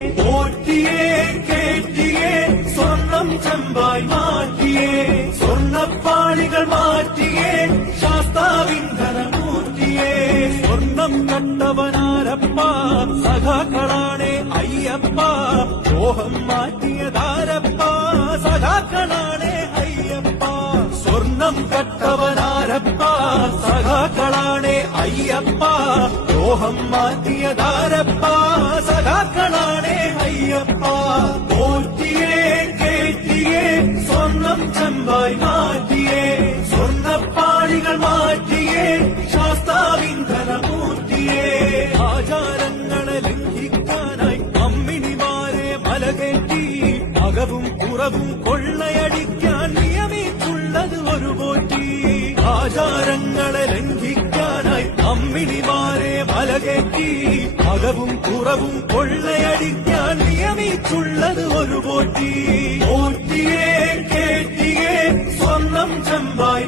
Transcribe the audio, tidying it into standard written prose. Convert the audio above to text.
പോറ്റിയേ കേറ്റിയേ സ്വർണം ചെമ്പായി മാറ്റിയേ സ്വർണ്ണപ്പാളികൾ മാറ്റിയേ ശാസ്താവിൻ ധനമൂർത്തിയേ സ്വർണം കണ്ടവനാരപ്പ സഖാക്കളാണേ അയ്യപ്പ മോഹം മാറ്റിയതാരപ്പ സഖാക്കളാണേ അയ്യപ്പ സ്വർണം കട്ടവനാരപ്പ സഖാക്കളാണേ അയ്യപ്പ മോഹം മാറ്റിയതാരപ്പ സഖാക്കളാണേ അയ്യപ്പ പോറ്റിയേ കേറ്റിയേ സ്വർണം ചെമ്പായി മാറ്റിയേ സ്വർണ്ണപ്പാളികൾ മാറ്റിയേ ശാസ്താവിൻ ധനമൂർത്തിയേ ആചാരങ്ങളെ ലംഘിക്കാനായി അമ്മിണിമാരെ മലകേറ്റി അകവും പുറവും കൊള്ളയടിക്കാൻ നിയമിച്ചുള്ളത് ഒരു പോറ്റി ആചാരങ്ങളെ ലംഘിക്കാനായി അമ്മിണിമാരെ മലകേറ്റി അകവും പുറവും കൊള്ളയടിക്കാൻ നിയമിച്ചുള്ളത് ഒരു പോറ്റി പോറ്റിയേ കേറ്റിയേ സ്വർണം ചെമ്പായി